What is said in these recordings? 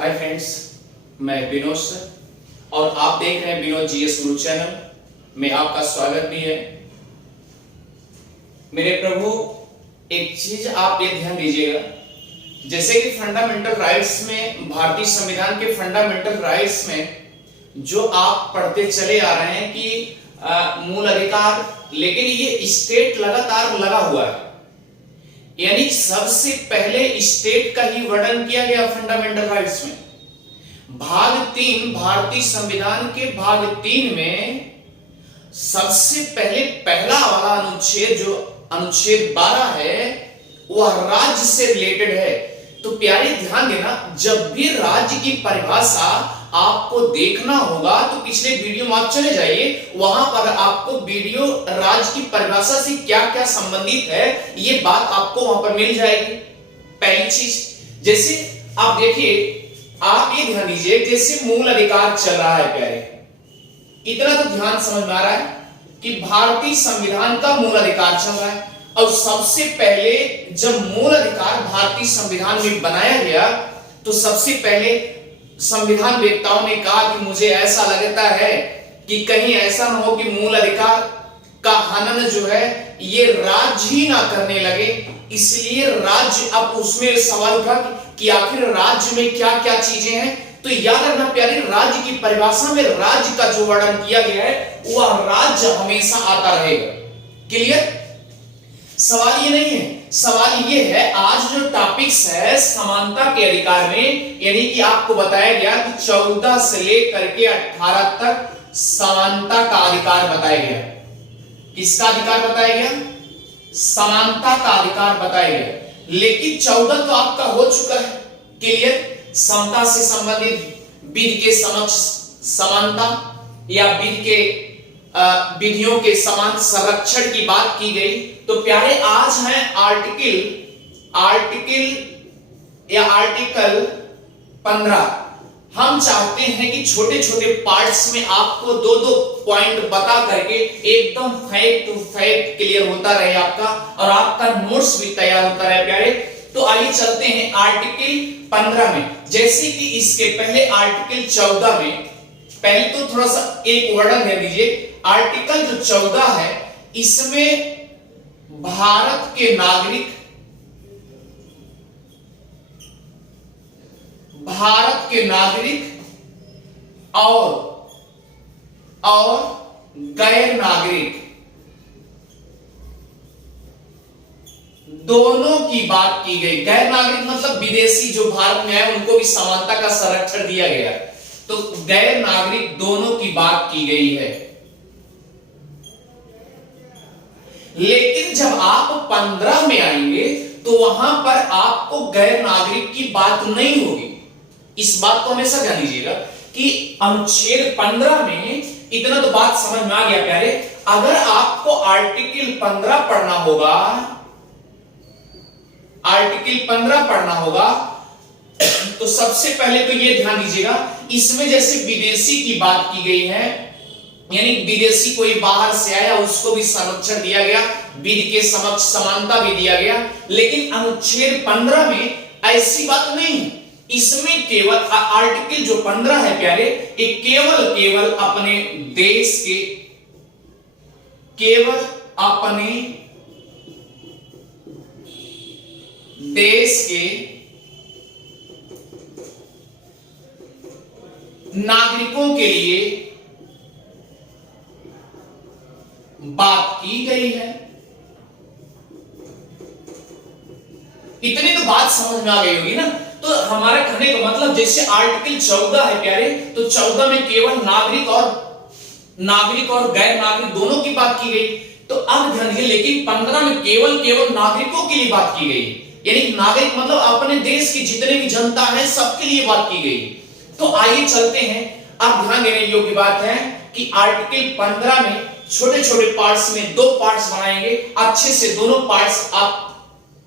Hi friends, मैं Vinod sir और आप देख रहे हैं विनोद जीएस गुरु चैनल में। आपका स्वागत भी है। मेरे प्रभु, एक चीज आप ये ध्यान दीजिएगा, जैसे कि फंडामेंटल राइट्स में, भारतीय संविधान के फंडामेंटल राइट्स में जो आप पढ़ते चले आ रहे हैं कि मूल अधिकार, लेकिन ये स्टेट लगातार लगा हुआ है। यानी सबसे पहले स्टेट का ही वर्णन किया गया फंडामेंटल राइट्स में। भाग 3 भारतीय संविधान के भाग 3 में सबसे पहले पहला वाला अनुच्छेद, जो अनुच्छेद 12 है, वह राज्य से रिलेटेड है। तो प्यारे ध्यान देना, जब भी राज्य की परिभाषा आपको देखना होगा तो पिछले वीडियो में आप चले जाइए, वहां पर आपको वीडियो राज्य की परिभाषा से क्या क्या संबंधित है ये बात आपको वहां पर मिल जाएगी। पहली चीज, जैसे आप देखिए, आप ये ध्यान दीजिए, जैसे मूल अधिकार चल रहा है प्यारे, इतना तो ध्यान समझ में आ रहा है कि भारतीय संविधान का मूल अधिकार चल रहा है। और सबसे पहले जब मूल अधिकार भारतीय संविधान में बनाया गया तो सबसे पहले संविधान वेत्ताओं ने कहा कि मुझे ऐसा लगता है कि कहीं ऐसा ना हो कि मूल अधिकार का हनन जो है ये राज्य ही ना करने लगे, इसलिए राज्य, अब उसमें सवाल उठा कि आखिर राज्य में क्या क्या चीजें हैं। तो याद रखना प्यारे, राज्य की परिभाषा में राज्य का जो वर्णन किया गया है वह राज्य हमेशा आता रहेगा। क्लियर? सवाल ये नहीं है, सवाल ये है, आज जो टॉपिक्स है समानता के अधिकार में, यानी कि आपको बताया गया कि 14 से लेकर के 18 तक समानता का अधिकार बताया गया। किसका अधिकार बताया गया? समानता का अधिकार बताया गया। लेकिन 14 तो आपका हो चुका है। क्लियर? समता से संबंधित विधि के समक्ष समानता या विधि के विधियों के समान संरक्षण की बात की गई। तो प्यारे, आज है आर्टिकल 15। हम चाहते हैं कि छोटे छोटे पार्ट्स में आपको दो दो पॉइंट बता करके एकदम फैक्ट टू फैक्ट क्लियर होता रहे आपका, और आपका नोट्स भी तैयार होता रहे प्यारे। तो आइए चलते हैं आर्टिकल 15 में। जैसे कि इसके पहले आर्टिकल 14 में, पहले तो थोड़ा सा एक वर्णन दे दीजिए। आर्टिकल जो 14 है, इसमें भारत के नागरिक और गैर नागरिक दोनों की बात की गई। गैर नागरिक मतलब विदेशी जो भारत में आए उनको भी समानता का संरक्षण दिया गया। तो गैर नागरिक दोनों की बात की गई है। लेकिन जब आप 15 में आएंगे तो वहां पर आपको गैर नागरिक की बात नहीं होगी। इस बात को हमेशा ध्यान दीजिएगा कि अनुच्छेद 15 में इतना तो बात समझ में आ गया प्यारे। अगर आपको आर्टिकल 15 पढ़ना होगा, तो सबसे पहले तो ये ध्यान दीजिएगा, इसमें जैसे विदेशी की बात की गई है, यानी विदेशी कोई बाहर से आया उसको भी संरक्षण दिया गया, विधि के समक्ष समानता भी दिया गया। लेकिन अनुच्छेद 15 में ऐसी बात नहीं है। इसमें केवल आर्टिकल जो 15 है प्यारे, एक केवल अपने देश के, केवल अपने देश के नागरिकों के लिए बात की गई है। इतनी तो बात समझ में आ गई होगी ना। तो हमारा कहने का मतलब, जैसे आर्टिकल 14 है प्यारे, तो 14 में केवल नागरिक और गैर नागरिक दोनों की बात की गई। तो अब ध्यान दीजिए, लेकिन 15 में केवल नागरिकों के लिए बात की गई, यानी नागरिक मतलब अपने देश की जितने भी जनता है सबके लिए बात की गई। तो आइए चलते हैं। अब ध्यान देने योग्य बात है कि आर्टिकल 15 में छोटे छोटे पार्ट्स में 2 पार्ट्स बनाएंगे। अच्छे से दोनों पार्ट्स आप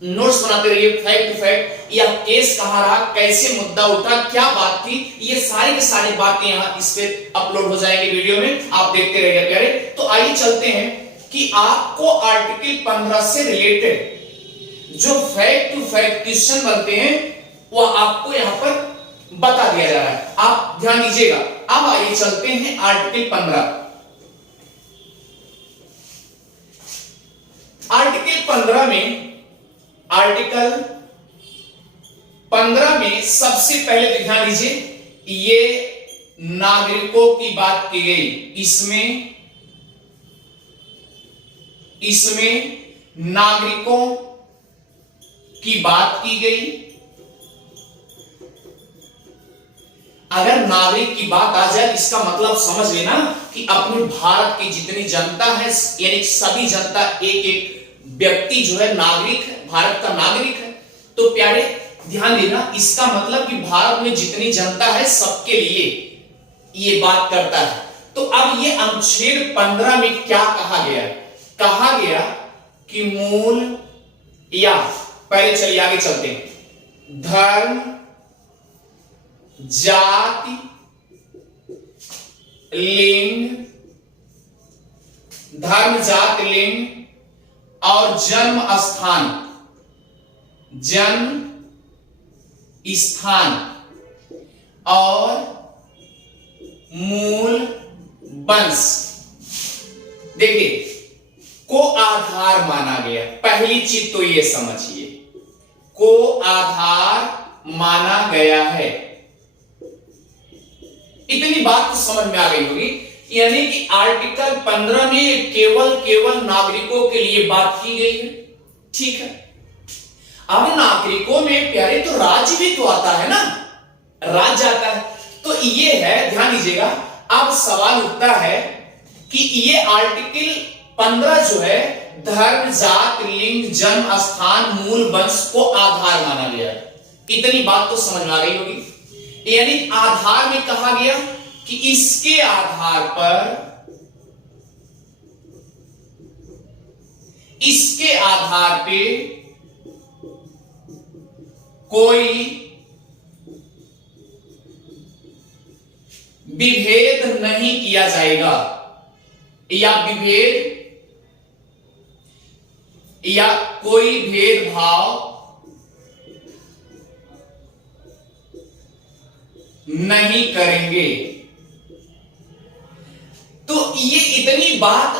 नोट्स बनाते रहिए, फैक्ट टू फैक्ट, या केस कहां रहा, कैसे मुद्दा उठा, क्या बात थी, ये सारी की सारी बातें यहां इस पे अपलोड हो जाएंगे वीडियो में, आप देखते रहिए प्यारे। तो आइए चलते हैं कि आपको आर्टिकल 15 से रिलेटेड जो फैक्ट टू फैक्ट क्वेश्चन बनते हैं वह आपको यहां पर बता दिया जा रहा है। आप ध्यान दीजिएगा। अब आइए चलते हैं आर्टिकल 15। आर्टिकल 15 में सबसे पहले तो ध्यान दीजिए, ये नागरिकों की बात की गई। इसमें नागरिकों की बात की गई। अगर नागरिक की बात आ जाए इसका मतलब समझ लेना कि अपने भारत की जितनी जनता है, यानी सभी जनता, एक एक व्यक्ति जो है नागरिक है, भारत का नागरिक है। तो प्यारे ध्यान देना, इसका मतलब कि भारत में जितनी जनता है सबके लिए ये बात करता है। तो अब ये अनुच्छेद 15 में क्या कहा गया? कहा गया कि मूल, या पहले चलिए आगे चलते हैं, धर्म, जाति, लिंग, धर्म, जाति, लिंग और जन्म स्थान और मूल वंश, देखिए, को आधार माना गया। पहली चीज तो ये समझिए, को आधार माना गया है। इतनी बात तो समझ में आ गई होगी। यानी कि आर्टिकल 15 में केवल नागरिकों के लिए बात की गई है। ठीक है। अब नागरिकों में प्यारे तो राज्य भी तो आता है ना, राज्य आता है। तो ये है, ध्यान दीजिएगा। अब सवाल उठता है कि ये आर्टिकल 15 जो है, धर्म, जात, लिंग, जन्म स्थान, मूल वंश को आधार माना गया है। इतनी बात तो समझ में आ गई होगी। यानी आधार में कहा गया कि इसके आधार पे कोई विभेद नहीं किया जाएगा, या कोई भेदभाव नहीं करेंगे। तो ये इतनी बात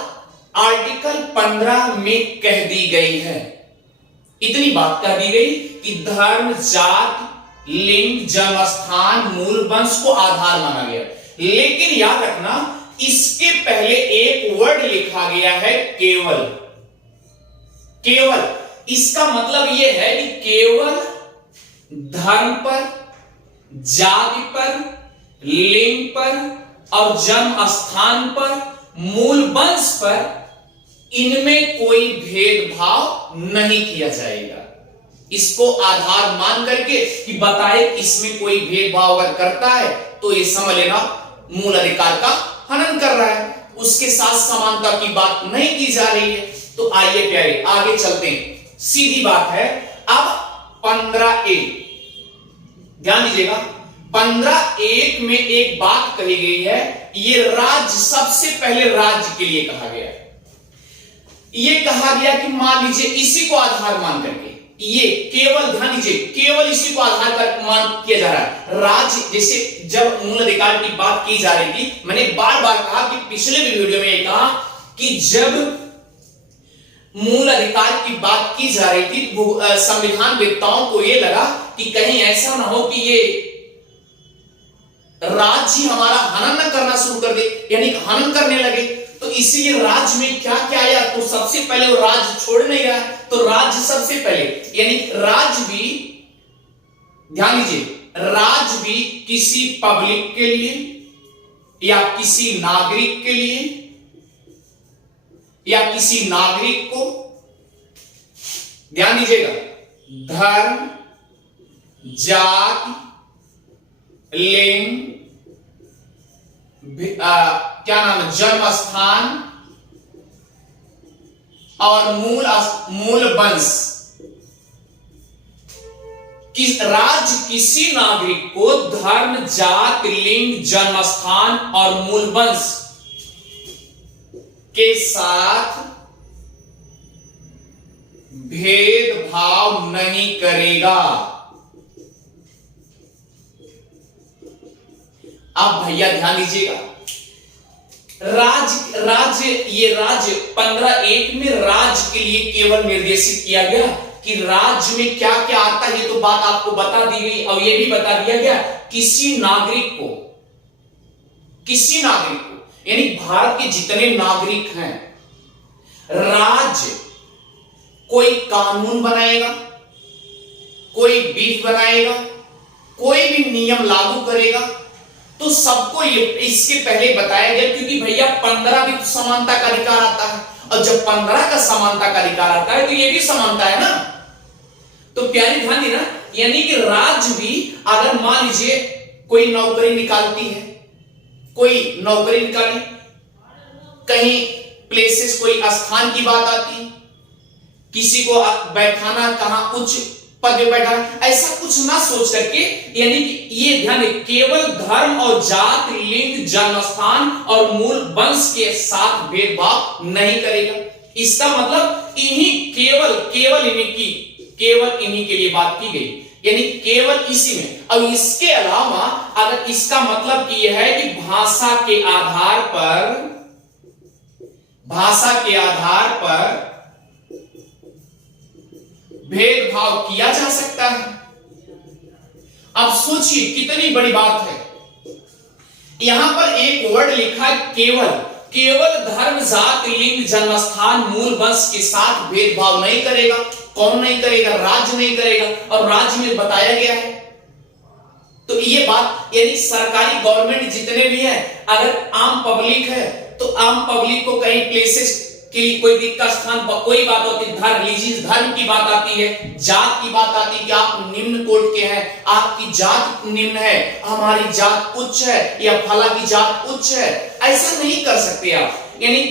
आर्टिकल 15 में कह दी गई है। इतनी बात कह दी गई कि धर्म, जात, लिंग, जन्मस्थान, मूल वंश को आधार माना गया। लेकिन याद रखना, इसके पहले एक वर्ड लिखा गया है, केवल। इसका मतलब यह है कि केवल धर्म पर, जाति पर, लिंग पर और जन्म स्थान पर, मूल वंश पर, इनमें कोई भेदभाव नहीं किया जाएगा। इसको आधार मान करके कि बताए इसमें कोई भेदभाव अगर करता है तो ये समझ लेना मूल अधिकार का हनन कर रहा है। उसके साथ समानता की बात नहीं की जा रही है। तो आइए प्यारे आगे चलते हैं। सीधी बात है। अब 15A, ध्यान दीजिएगा, 15(1) में एक बात कही गई है। ये राज्य, सबसे पहले राज्य के लिए कहा गया है। ये कहा गया कि मान लीजिए इसी को आधार मान करके, ये केवल, ध्यान दीजिए, केवल इसी को आधार कर मान किया जा रहा है। राज्य, जैसे जब मूल अधिकार की बात की जा रही थी, मैंने बार बार कहा कि पिछले भी वीडियो में ये कहा कि जब मूल अधिकार की बात की जा रही थी, संविधान वेत्ताओं को ये लगा कि कहीं ऐसा ना हो कि ये राज्य हमारा हनन न करना शुरू कर दे, यानी हनन करने लगे। तो इसीलिए राज्य में क्या क्या आया, तो सबसे पहले वो राज्य छोड़ नहीं रहा, तो राज्य सबसे पहले, यानी राज्य भी, ध्यान दीजिए, राज्य भी किसी पब्लिक के लिए या किसी नागरिक के लिए या किसी नागरिक को, ध्यान दीजिएगा, धर्म, जाति, लिंग, क्या नाम है, जन्म स्थान और मूल वंश, किस राज्य किसी नागरिक को धर्म, जाति, लिंग, जन्म स्थान और मूल वंश के साथ भेदभाव नहीं करेगा। आप भैया ध्यान दीजिएगा, ये राज्य 15(1) में राज्य के लिए केवल निर्देशित किया गया कि राज्य में क्या क्या आता है, ये तो बात आपको बता दी गई। और ये भी बता दिया गया किसी नागरिक को यानी भारत के जितने नागरिक हैं, राज्य कोई कानून बनाएगा, कोई विधि बनाएगा, कोई भी नियम लागू करेगा, तो सबको ये इसके पहले बताया गया, क्योंकि भैया 15 भी तो समानता का अधिकार आता है, और जब 15 का समानता का अधिकार आता है तो ये भी समानता है ना। तो प्यारे ध्यान देना, यानी कि राज्य भी अगर मान लीजिए कोई नौकरी निकालती है, कोई नौकरी निकाली, कहीं प्लेसेस कोई स्थान की बात आती, किसी को बैठाना, कहां उच्च पद पे बैठाना, ऐसा कुछ ना सोच करके, यानी कि ये ध्यान दे, केवल धर्म और जात, लिंग, जन्मस्थान और मूल वंश के साथ भेदभाव नहीं करेगा। इसका मतलब केवल इन्हीं के लिए बात की गई, यानी केवल इसी में। अब इसके अलावा अगर इसका मतलब यह है कि भाषा के आधार पर भेदभाव किया जा सकता है। अब सोचिए कितनी बड़ी बात है। यहां पर एक वर्ड लिखा है केवल धर्म, जात, लिंग, जन्मस्थान, मूल वंश के साथ भेदभाव नहीं करेगा। कौन नहीं करेगा? राज्य नहीं करेगा, और राज्य में बताया गया है। तो ये बात, यानी सरकारी गवर्नमेंट जितने भी हैं, अगर आम पब्लिक है तो आम पब्लिक को कहीं प्लेसेस की कोई दिक्कत स्थान पर कोई बात होती है, धर्म की बात आती है, जात की बात आती है कि आप निम्न कोट के हैं, आपकी जात निम्न है, हमारी जात उच्च है, या फला की जात उच्च है, ऐसा नहीं कर सकते आप। यानी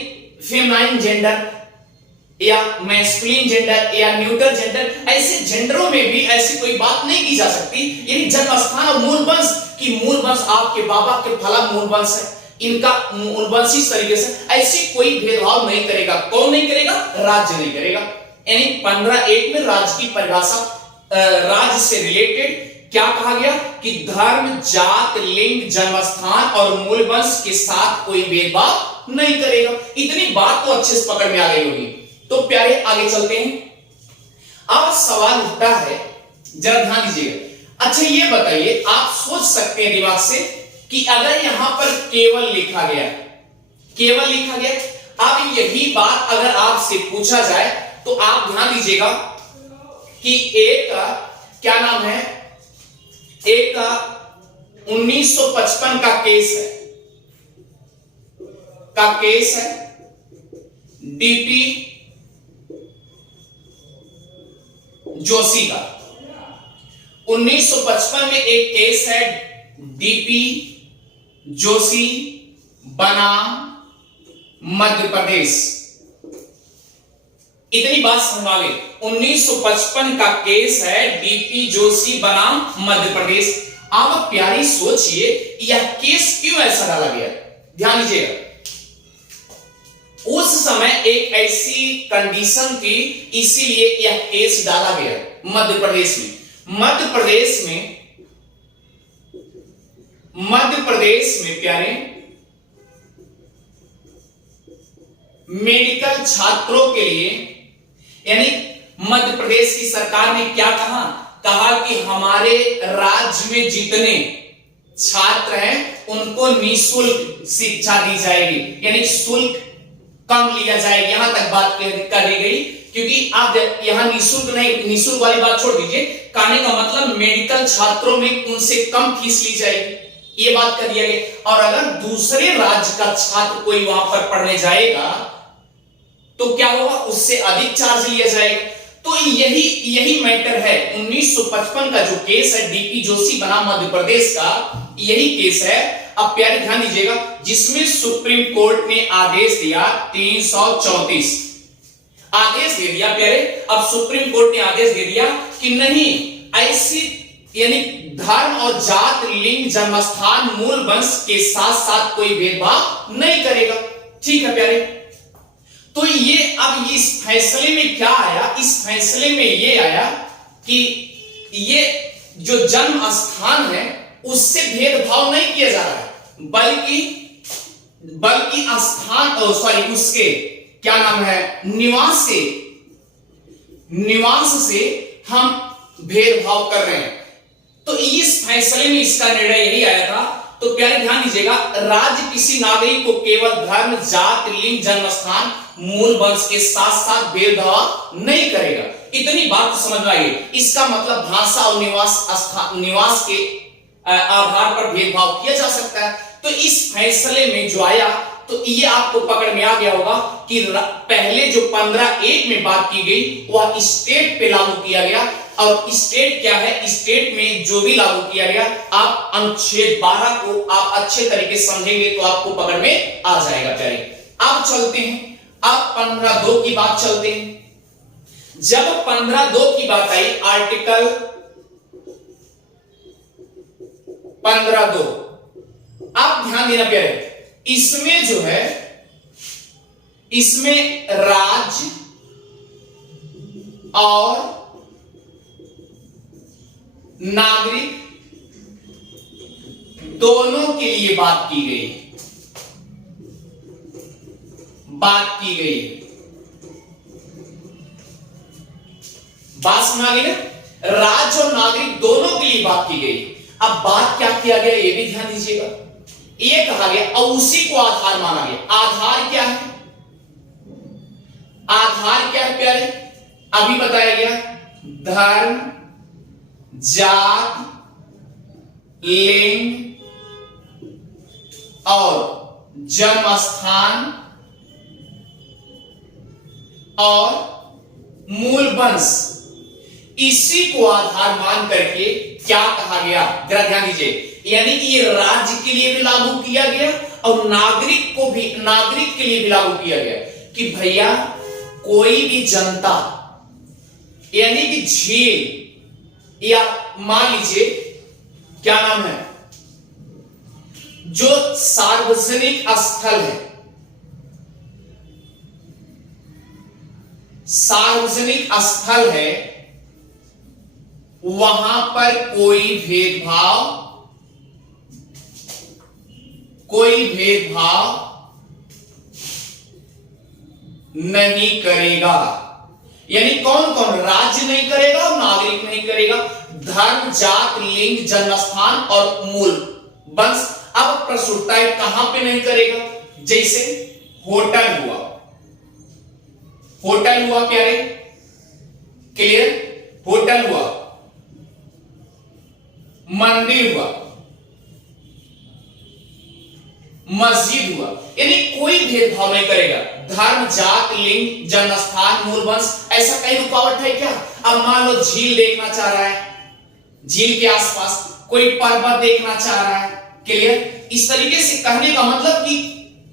फेमाइन जेंडर या मैस्कुलिन जेंडर या न्यूट्रल जेंडर, ऐसे जेंडरों में भी ऐसी कोई बात नहीं की जा सकती। यानी जन्म स्थान और मूल वंश की, मूल वंश आपके बाबा के फला मूल वंश है, इनका मूल वंश इस तरीके से, ऐसे कोई भेदभाव नहीं करेगा। कौन नहीं करेगा? राज्य नहीं करेगा। यानी 15(1) में राज्य की परिभाषा, राज्य से रिलेटेड क्या कहा गया कि धर्म, जात, लिंग, जन्मस्थान और मूल वंश के साथ कोई भेदभाव नहीं करेगा। इतनी बात तो अच्छे से पकड़ में आ गई होगी। तो प्यारे आगे चलते हैं। अब सवाल उठता है, जरा ध्यान दीजिएगा। अच्छा ये बताइए, आप सोच सकते हैं दिमाग से कि अगर यहां पर केवल लिखा गया, अब यही बात अगर आपसे पूछा जाए तो आप ध्यान दीजिएगा कि एक का क्या नाम है, एक का 1955 का केस है, डीपी जोशी का। 1955 में एक केस है, डीपी जोशी बनाम मध्य प्रदेश। इतनी बात संभाले, 1955 का केस है, डीपी जोशी बनाम मध्य प्रदेश। अब प्यारी सोचिए, यह केस क्यों ऐसा डाला गया? ध्यान दीजिएगा, उस समय एक ऐसी कंडीशन थी, इसीलिए यह केस डाला गया मध्य प्रदेश में प्यारे मेडिकल छात्रों के लिए, यानी मध्य प्रदेश की सरकार ने क्या कहा कि हमारे राज्य में जितने छात्र हैं उनको निःशुल्क शिक्षा दी जाएगी, यानी शुल्क कम लिया जाएगा। यहां तक बात करी गई, क्योंकि आप यहां निःशुल्क नहीं, निःशुल्क वाली बात छोड़ दीजिए, कहने का मतलब मेडिकल छात्रों में उनसे कम फीस ली जाएगी, ये बात कर दिया गया। और अगर दूसरे राज्य का छात्र कोई वहां पर पढ़ने जाएगा तो क्या होगा? उससे अधिक चार्ज लिया जाएगा। तो यही मैटर है। 1955 का जो केस है, डीपी जोशी बनाम मध्य प्रदेश का, यही केस है। अब प्यारे ध्यान दीजिएगा, जिसमें सुप्रीम कोर्ट ने आदेश दिया 334 आदेश दे दिया प्यारे। अब सुप्रीम कोर्ट ने आदेश दे दिया कि नहीं, ऐसी यानी धर्म और जात, लिंग, जन्मस्थान, मूल वंश के साथ साथ कोई भेदभाव नहीं करेगा। ठीक है प्यारे, तो ये अब इस फैसले में क्या आया? इस फैसले में ये आया कि ये जो जन्म स्थान है उससे भेदभाव नहीं किया जा रहा है। बल्कि बल्कि स्थान सॉरी उसके क्या नाम है निवास से हम भेदभाव कर रहे हैं। तो इस फैसले में इसका निर्णय यही आया था। तो प्यारे ध्यान दीजिएगा, राज्य किसी नागरिक को केवल धर्म, जात, लिंग, जन्मस्थान, मूल वंश के साथ साथ भेदभाव नहीं करेगा। इतनी बात समझ में आई। इसका मतलब भाषा और निवास के आधार पर भेदभाव किया जा सकता है। तो इस फैसले में जो आया, तो ये आपको पकड़ में आ गया होगा कि पहले जो 15(1) में बात की गई वह स्टेट पे लागू किया गया। और स्टेट क्या है, स्टेट में जो भी लागू किया गया, आप अनुच्छेद 12 को आप अच्छे तरीके से समझेंगे तो आपको पकड़ में आ जाएगा। प्यारे अब चलते हैं, अब 15(2) की बात चलते हैं। जब 15(2) की बात आई, आर्टिकल 15(2), आप ध्यान देना प्यारे, इसमें जो है, इसमें राज्य और नागरिक दोनों के लिए बात की गई बात सुना गई ना, राज्य और नागरिक दोनों के लिए बात की गई। अब बात क्या किया गया ये भी ध्यान दीजिएगा। ये कहा गया और उसी को आधार माना गया। आधार क्या है, आधार क्या है प्यारे, अभी बताया गया, धर्म, जात, लिंग और जन्म स्थान और मूल वंश, इसी को आधार मान करके क्या कहा गया, जरा ध्यान दीजिए। यानी कि ये राज्य के लिए भी लागू किया गया और नागरिक के लिए भी लागू किया गया कि भैया कोई भी जनता, यानी कि झील या मान लीजिए क्या नाम है, जो सार्वजनिक स्थल है, सार्वजनिक स्थल है, वहां पर कोई भेदभाव नहीं करेगा। यानी कौन कौन, राज्य नहीं करेगा और नागरिक नहीं करेगा, धर्म, जात, लिंग, जन्मस्थान और मूल वंश। अब प्रश्न उठता है कहां पे नहीं करेगा, जैसे होटल हुआ, होटल हुआ प्यारे, क्लियर, होटल हुआ, मंदिर हुआ, मस्जिद हुआ, यानी कोई भेदभाव नहीं करेगा। धर्म, जात, लिंग, जन्मस्थान, मूल वंश, ऐसा कहीं रुकावट है क्या? अब मान लो झील देखना चाह रहा है, झील के आसपास कोई पर्वत देखना चाह रहा है, क्लियर। इस तरीके से कहने का मतलब कि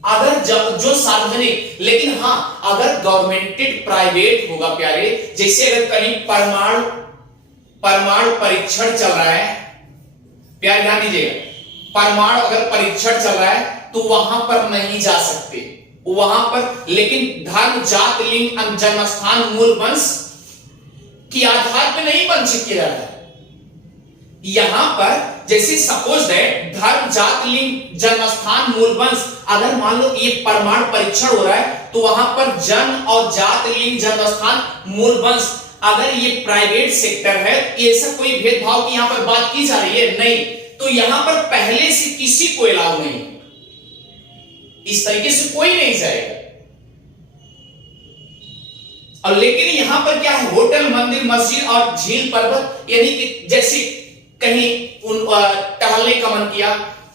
अगर जो सार्वजनिक, लेकिन हां अगर गवर्नमेंटेड प्राइवेट होगा प्यारे, जैसे अगर कहीं परमाणु परीक्षण चल रहा है, प्यारे ध्यान दीजिएगा, परमाणु अगर परीक्षण चल रहा है तो वहां पर नहीं जा सकते, वहां पर, लेकिन धर्म, जात, लिंग, जन्मस्थान, मूल वंश के आधार पर नहीं वंचित किया जाता है। यहां पर जैसे सपोज दैट धर्म, जात, लिंग, जन्मस्थान, मूल वंश, अगर मान लो ये परमाणु परीक्षण हो रहा है तो वहां पर जन्म और जात, लिंग, जन्मस्थान, मूल वंश, अगर ये प्राइवेट सेक्टर है, ऐसा कोई भेदभाव की यहां पर बात की जा रही है नहीं, तो यहां पर पहले से किसी को अलाउ नहीं, इस तरीके से कोई नहीं जाएगा। और लेकिन यहां पर क्या है, होटल, मंदिर, मस्जिद और झील, पर्वत, यानी कि जैसे कहीं टहलने का मन किया,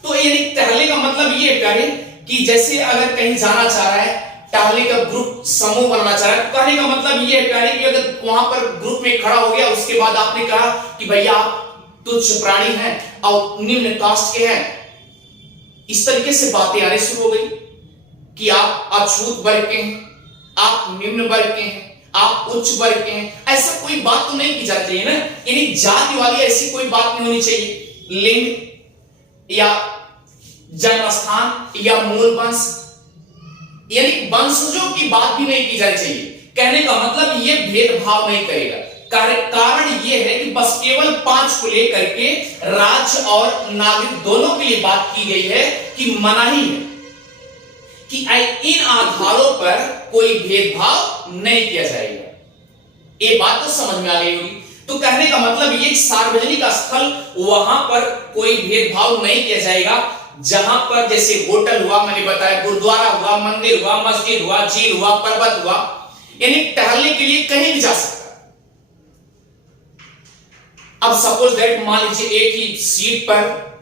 तो यानी टहलने का मतलब ये करें कि जैसे अगर कहीं जाना चाह रहा है, टहलने का ग्रुप, समूह बनना चाह रहा है, कहने का मतलब ये है कि अगर वहां पर ग्रुप में खड़ा हो गया, उसके बाद आपने कहा कि भैया आप तुच्छ प्राणी हैं और निम्न कास्ट के हैं, इस तरीके से बातें आने शुरू हो गई कि आप अछूत वर्ग के हैं, आप निम्न वर्ग के हैं, आप उच्च वर्ग के हैं, ऐसा कोई बात तो नहीं की जानी चाहिए ना। यानी जाति वाली ऐसी कोई बात नहीं होनी चाहिए, लिंग या जन्मस्थान या मूल वंश, यानी वंशजों की बात भी नहीं की जानी चाहिए। कहने का मतलब ये भेदभाव नहीं करेगा। कारण यह है कि बस केवल 5 को लेकर के राज्य और नागरिक दोनों के लिए बात की गई है कि मनाही है कि इन आधारों पर कोई भेदभाव नहीं किया जाएगा। ये बात तो समझ में आ गई होगी। तो कहने का मतलब ये सार्वजनिक स्थल वहां पर कोई भेदभाव नहीं किया जाएगा, जहां पर जैसे होटल हुआ, मैंने बताया, गुरुद्वारा हुआ, मंदिर हुआ, मस्जिद हुआ, झील हुआ, पर्वत हुआ, यानी टहलने के लिए कहीं भी जा सकता। अब सपोज दैट मान लीजिए एक ही सीट पर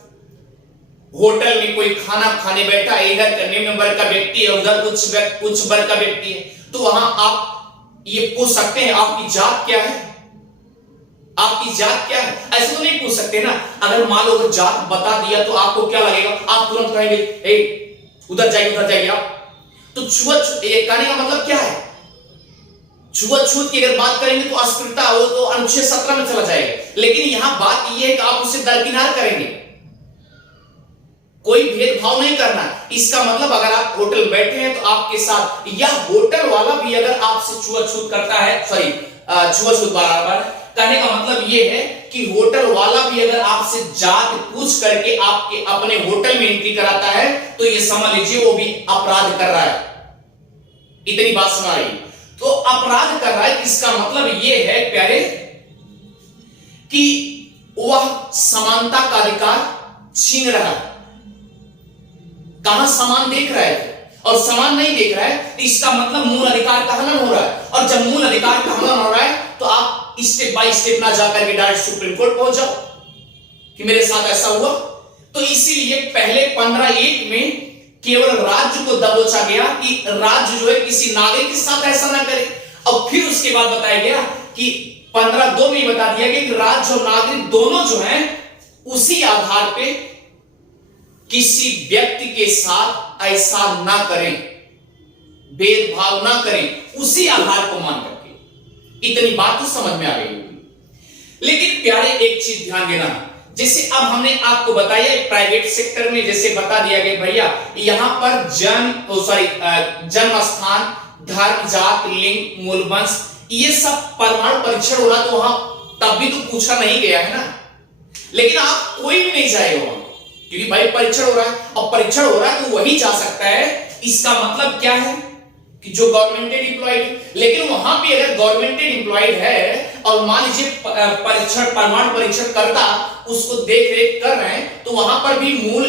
होटल में कोई खाना खाने बैठा है, इधर का निम्न वर्ग का व्यक्ति है, उधर उच्च वर्ग का व्यक्ति है, तो वहां आप ये पूछ सकते हैं आपकी जात क्या है, आपकी जात क्या है। ऐसे तो नहीं पूछ सकते ना। अगर मान लो जात बता दिया तो आपको क्या लगेगा, आप तुरंत कहेंगे उधर जाइए आप। तो छुआछूत, ये कहने का मतलब क्या है, छुआछूत की अगर बात करेंगे तो अस्पृश्यता हो तो अनुच्छेद 17 में चला जाएगा। लेकिन यहां बात यह है कि आप उसे दरकिनार करेंगे, कोई भेदभाव नहीं करना। इसका मतलब अगर आप होटल बैठे हैं तो आपके साथ, या होटल वाला भी अगर आपसे छुआछूत करता है, छुआछूत बराबर, कहने का मतलब यह है कि होटल वाला भी अगर आपसे जात पूछ करके आपके अपने होटल में एंट्री कराता है तो ये समझ लीजिए वो भी अपराध कर रहा है। इतनी बात सुना रही। तो अपराध कर रहा है, इसका मतलब यह है प्यारे कि वह समानता का अधिकार छीन रहा है। कहां समान देख रहा है और समान नहीं देख रहा है, तो इसका मतलब मूल अधिकार का हनन हो रहा है। और जब मूल अधिकार का हनन हो रहा है तो आप स्टेप बाय स्टेप ना जाकर के डायरेक्ट सुप्रीम कोर्ट पहुंच जाओ कि मेरे साथ ऐसा हुआ। तो इसीलिए पहले 15(1) में केवल राज्य को दबोचा गया कि राज्य जो है किसी नागरिक के साथ ऐसा ना करे। और फिर उसके बाद बताया गया कि 15(2) में बता दिया गया कि राज्य और नागरिक दोनों जो हैं उसी आधार पे किसी व्यक्ति के साथ ऐसा ना करें, भेदभाव ना करें, उसी आधार को मान करके। इतनी बात तो समझ में आ गई होगी। लेकिन प्यारे एक चीज ध्यान देना, जैसे अब हमने आपको बताया प्राइवेट सेक्टर में जैसे बता दिया गया भैया यहां पर जन्म स्थान, धर्म, जात, लिंग, मूल वंश, ये सब परमाणु परीक्षण हो रहा तो वहां तब भी तो पूछा नहीं गया है ना। लेकिन आप कोई भी नहीं जाएगा वहां, क्योंकि भाई परीक्षण हो रहा है, और परीक्षण हो रहा है तो वही जा सकता है। इसका मतलब क्या है कि जो गवर्नमेंटेड एम्प्लॉयड, लेकिन वहां भी अगर गवर्नमेंटेड एम्प्लॉयड है और मान लीजिए परीक्षण, परमाणु परीक्षण करता, उसको देख रेख कर रहे हैं, तो वहां पर भी मूल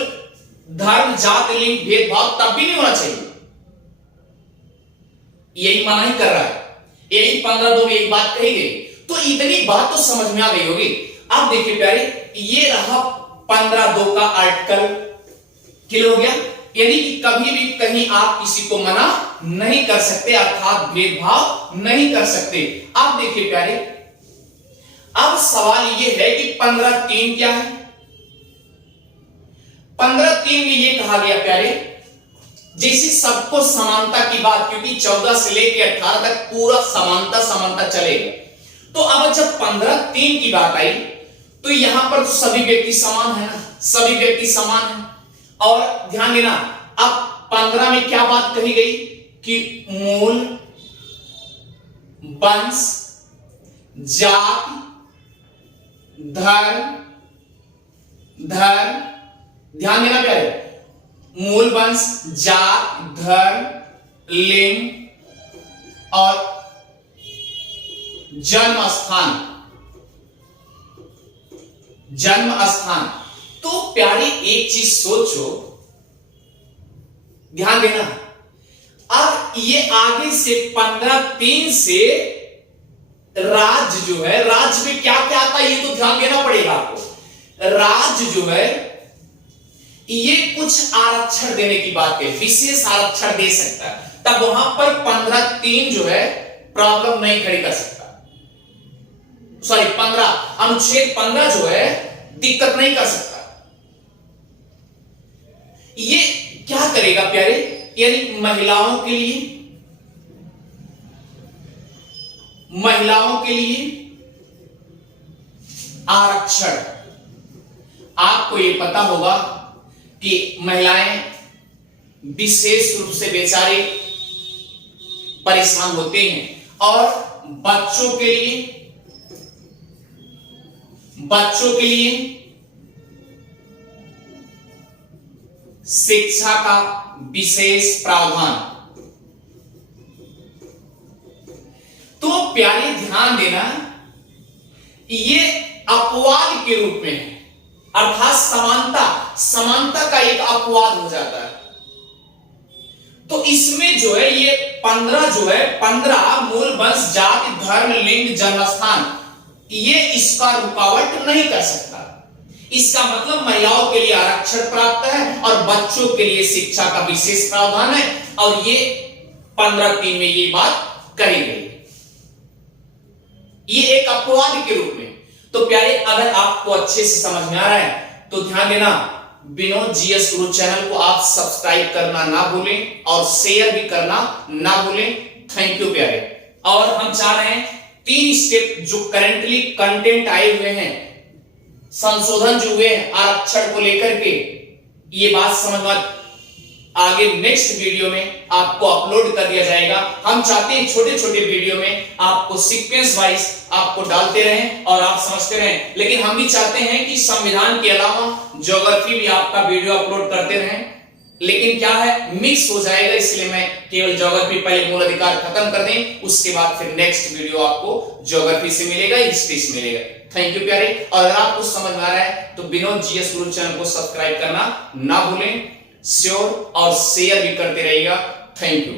धर्म, जात, लिंग भेदभाव तब भी नहीं होना चाहिए। यही मना ही कर रहा है, यही 15(2) में एक बात कही गई। तो इतनी बात तो समझ में आ गई होगी। अब देखिए प्यारे, ये रहा 15(2) का आर्टिकल, क्लियर हो गया। यानी कि कभी भी कहीं आप किसी को मना नहीं कर सकते, अर्थात भेदभाव नहीं कर सकते। अब देखिए प्यारे, अब सवाल यह है कि 15(3) क्या है। 15(3) में यह कहा गया प्यारे, जैसे सबको समानता की बात, क्योंकि 14 से लेकर 18 तक पूरा समानता चलेगा। तो अब जब 15(3) की बात आई तो यहां पर तो सभी व्यक्ति समान है ना, सभी व्यक्ति समान है। और ध्यान देना, अब 15 में क्या बात कही गई कि मूल, वंश, जात, धर्म, ध्यान देना प्यारे, मूल, वंश, जात, धर्म, लिंग और जन्म स्थान। तो प्यारे एक चीज सोचो, ध्यान देना, अब ये आगे से 15(3) से राज्य जो है, राज्य में क्या क्या आता है ये तो ध्यान देना पड़ेगा आपको। राज्य जो है ये कुछ आरक्षण देने की बात है, विशेष आरक्षण दे सकता है, तब वहां पर 15(3) जो है प्रॉब्लम नहीं खड़ी कर सकता। सॉरी, 15 अनुच्छेद 15 जो है दिक्कत नहीं कर सकता। ये क्या करेगा प्यारे, यानी महिलाओं के लिए आरक्षण। आपको ये पता होगा कि महिलाएं विशेष रूप से बेचारे परेशान होते हैं, और बच्चों के लिए बच्चों के लिए शिक्षा का विशेष प्रावधान। तो प्यारे ध्यान देना, ये अपवाद के रूप में है, अर्थात समानता का एक अपवाद हो जाता है। तो इसमें जो है ये 15 मूल वंश, जाति, धर्म, लिंग, जन्मस्थान, ये इसका रुकावट नहीं कर सकता। इसका मतलब महिलाओं के लिए आरक्षण प्राप्त है और बच्चों के लिए शिक्षा का विशेष प्रावधान है, और ये 15(3) में ये बात कही गई। ये एक अपवाद के रूप में। तो प्यारे, अगर आपको अच्छे से समझ में आ रहा है तो ध्यान देना, विनोद जीएस गुरु चैनल को आप सब्सक्राइब करना ना भूलें और शेयर भी करना ना भूलें। थैंक यू प्यारे। और हम चाह रहे हैं 3 स्टेप जो करेंटली कंटेंट आए हुए हैं, संशोधन जो हुए हैं आरक्षण को लेकर के, ये बात समझ आगे नेक्स्ट वीडियो में आपको अपलोड कर दिया जाएगा। हम चाहते हैं छोटे छोटे वीडियो में आपको सीक्वेंस वाइज आपको डालते रहें और आप समझते रहें, लेकिन हम भी चाहते हैं कि संविधान के अलावा ज्योग्राफी भी आपका वीडियो अपलोड करते रहें। लेकिन क्या है, मिक्स हो जाएगा, इसलिए मैं केवल ज्योग्राफी पहले मूल अधिकार खत्म कर दें, उसके बाद फिर नेक्स्ट वीडियो आपको ज्योग्राफी से मिलेगा, हिस्ट्री से मिलेगा। थैंक यू प्यारे। और अगर आपको समझ में आ रहा है तो विनोद जीएस गुरु चैनल को सब्सक्राइब करना ना भूलें, श्योर और शेयर भी करते रहिएगा। Thank you.